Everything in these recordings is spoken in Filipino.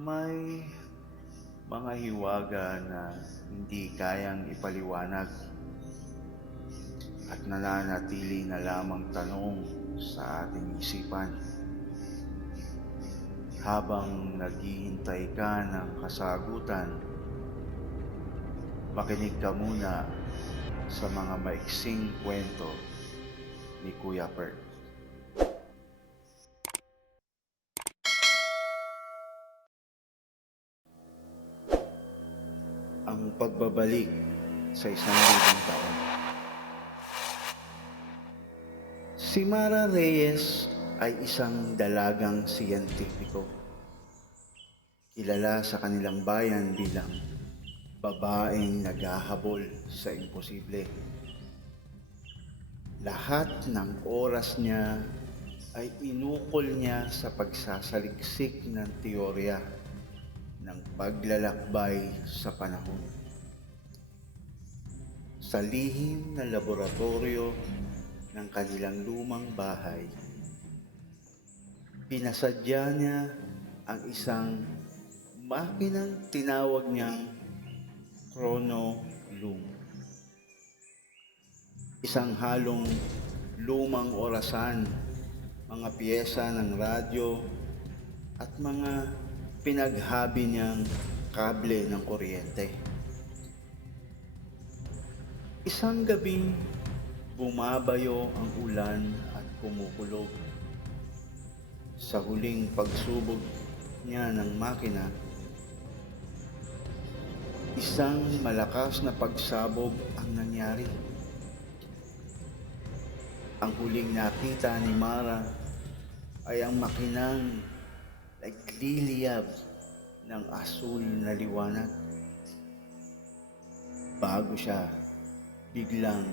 May mga hiwaga na hindi kayang ipaliwanag at nananatili na lamang tanong sa ating isipan. Habang naghihintay ka ng kasagutan, makinig ka muna sa mga maiksing kwento ni Kuya Bert. Ang pagbabalik sa 1,000 taon. Si Mara Reyes ay isang dalagang siyentipiko. Kilala sa kanilang bayan bilang babaeng naghahabol sa imposible. Lahat ng oras niya ay inukol niya sa pagsasaliksik ng teorya ng paglalakbay sa panahon. Sa lihim na laboratorio ng kanilang lumang bahay, pinasadya niya ang isang makinang tinawag niyang Chrono Loom. Isang halong lumang orasan, mga piyesa ng radyo at mga pinaghabi niyang kable ng kuryente. Isang gabing bumabayo ang ulan at kumukulog. Sa huling pagsubok niya ng makina, isang malakas na pagsabog ang nangyari. Ang huling nakita ni Mara ay ang makinang nagliliyab ng asul na liwanag. Bago siya biglang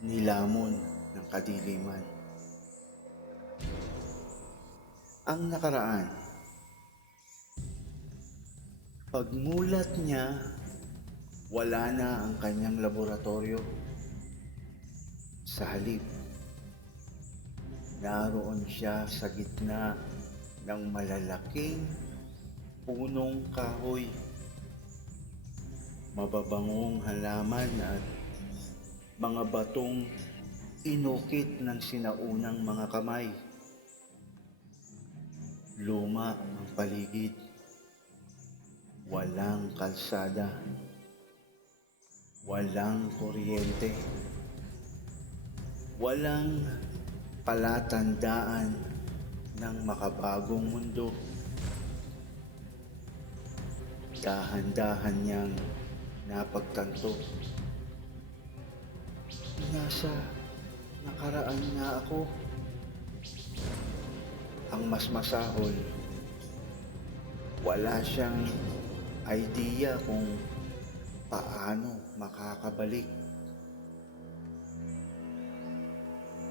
nilamon ng kadiliman. Ang nakaraan. Pagmulat niya, wala na ang kanyang laboratorio. Sa halip, naroon siya sa gitna ng malalaking punong kahoy, mababangong halaman at mga batong inukit ng sinaunang mga kamay. Luma ang paligid, walang kalsada, walang kuryente, walang palatandaan ng makabagong mundo. Dahan-dahan niyang napagtanto. Nasa nakaraan na ako. Ang mas masahol, wala siyang idea kung paano makakabalik.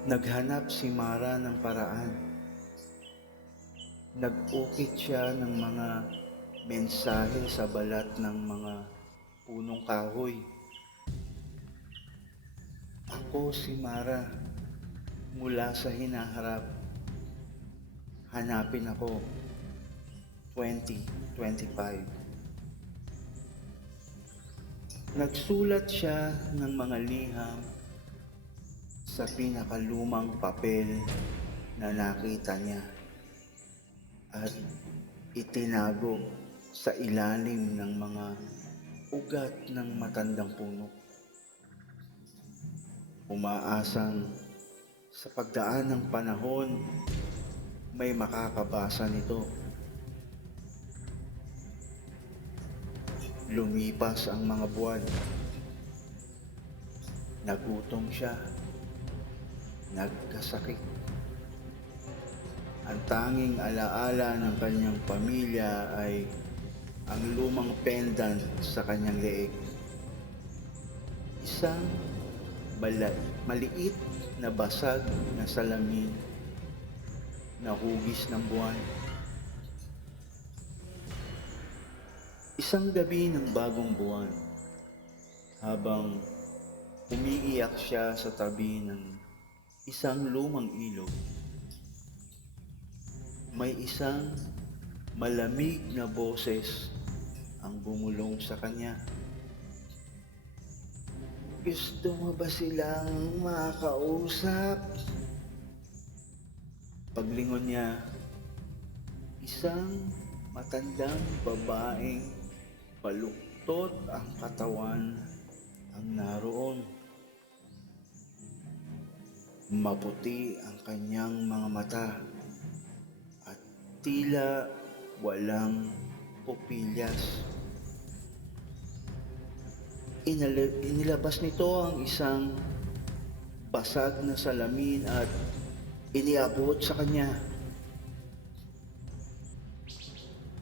Naghanap si Mara ng paraan. Nag-ukit siya ng mga mensahe sa balat ng mga punong kahoy. Ako si Mara, mula sa hinaharap. Hanapin ako, 2025. Nagsulat siya ng mga liham sa pinakalumang papel na nakita niya at itinago sa ilalim ng mga ugat ng matandang puno. Umaasang sa pagdaan ng panahon, may makakabasa nito. Lumipas ang mga buwan. Nagutom siya. Nagkasakit. Ang tanging alaala ng kanyang pamilya ay ang lumang pendant sa kanyang leeg. Isang maliit na basag na salamin na hugis ng buwan. Isang gabi ng bagong buwan, habang umiiyak siya sa tabi ng isang lumang ilog, may isang Malamig na boses ang bumulong sa kanya. Gusto mo ba silang makausap? Paglingon niya, isang matandang babaeng baluktot ang katawan ang naroon. Maputi ang kanyang mga mata at tila walang pupilyas. Inilabas nito ang isang basag na salamin at iniabot sa kanya.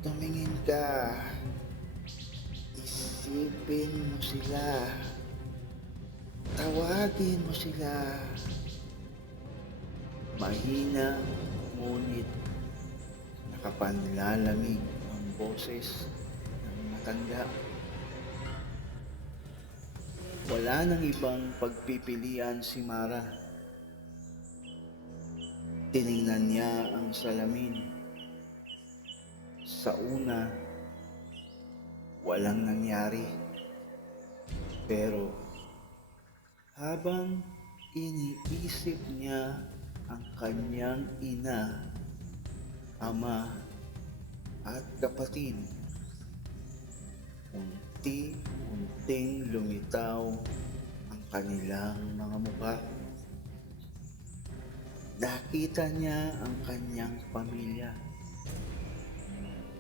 Tumingin ka. Isipin mo sila. Tawagin mo sila. Mahina ngunit nakapanlalamig ang boses ng matanda. Wala nang ibang pagpipilian si Mara. Tiningnan niya ang salamin. Sa una, walang nangyari. Pero habang iniisip niya ang kanyang ina, ama at kapatid, unti-unting lumitaw ang kanilang mga mukha. Nakita niya ang kanyang pamilya.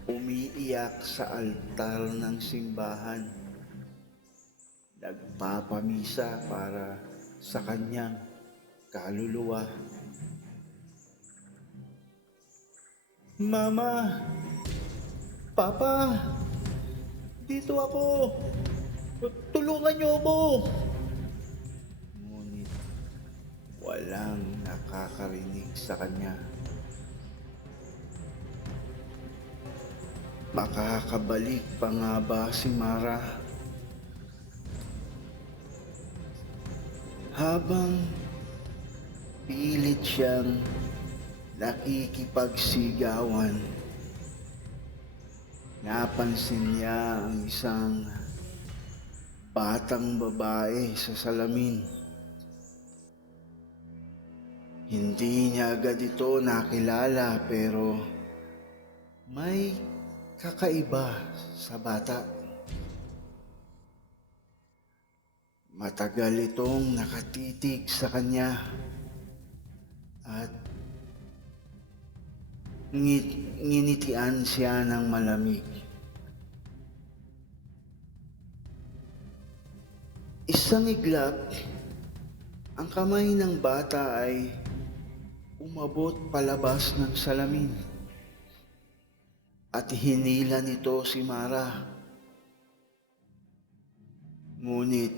Umiiyak sa altar ng simbahan. Nagpapamisa para sa kanyang kaluluwa. Mama! Papa! Dito ako! Tulungan niyo ako! Ngunit walang nakakarinig sa kanya. Makakabalik pa nga ba si Mara? Habang pilit siyang nakikipagsigawan, napansin niya ang isang batang babae sa salamin. Hindi niya agad ito nakilala pero may kakaiba sa bata. Matagal itong nakatitig sa kanya at nginitian siya ng malamig. Isang iglap, ang kamay ng bata ay umabot palabas ng salamin at hinila nito si Mara. Ngunit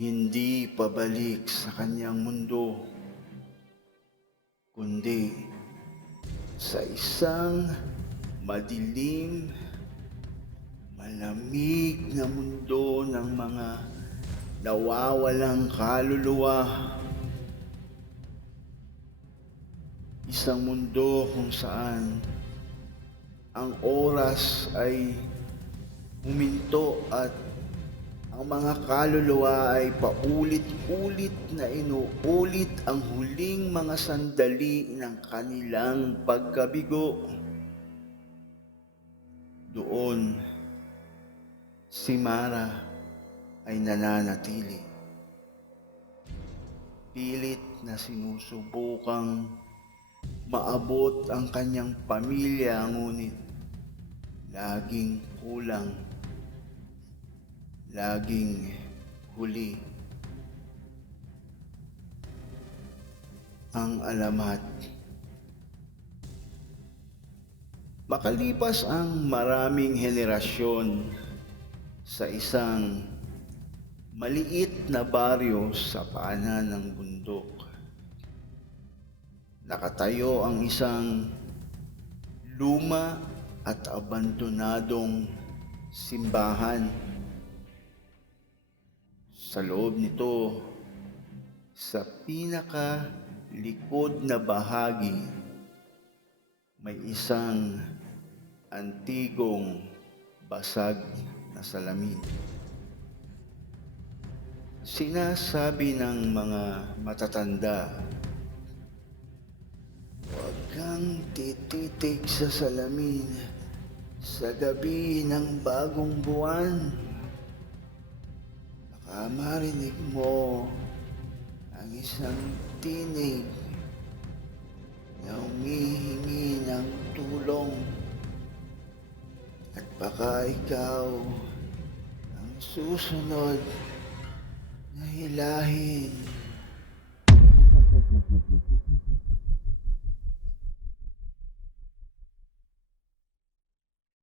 hindi pabalik sa kanyang mundo, kundi sa isang madilim, malamig na mundo ng mga nawawalang kaluluwa. Isang mundo kung saan ang oras ay huminto at ang mga kaluluwa ay paulit-ulit na inuulit ang huling mga sandali ng kanilang pagkabigo. Doon, si Mara ay nananatili. Pilit na sinusubukang maabot ang kanyang pamilya, ngunit laging kulang, laging huli. Ang alamat. Makalipas ang maraming henerasyon sa isang maliit na baryo sa paanan ng bundok, nakatayo ang isang luma at abandonadong simbahan. Sa loob nito, sa pinakalikod na bahagi, may isang antigong basag na salamin. Sinasabi ng mga matatanda, "Huwag kang tititig sa salamin sa gabi ng bagong buwan. Baka marinig mo ang isang tinig na humihingi ng tulong at baka ikaw ang susunod na hilahin."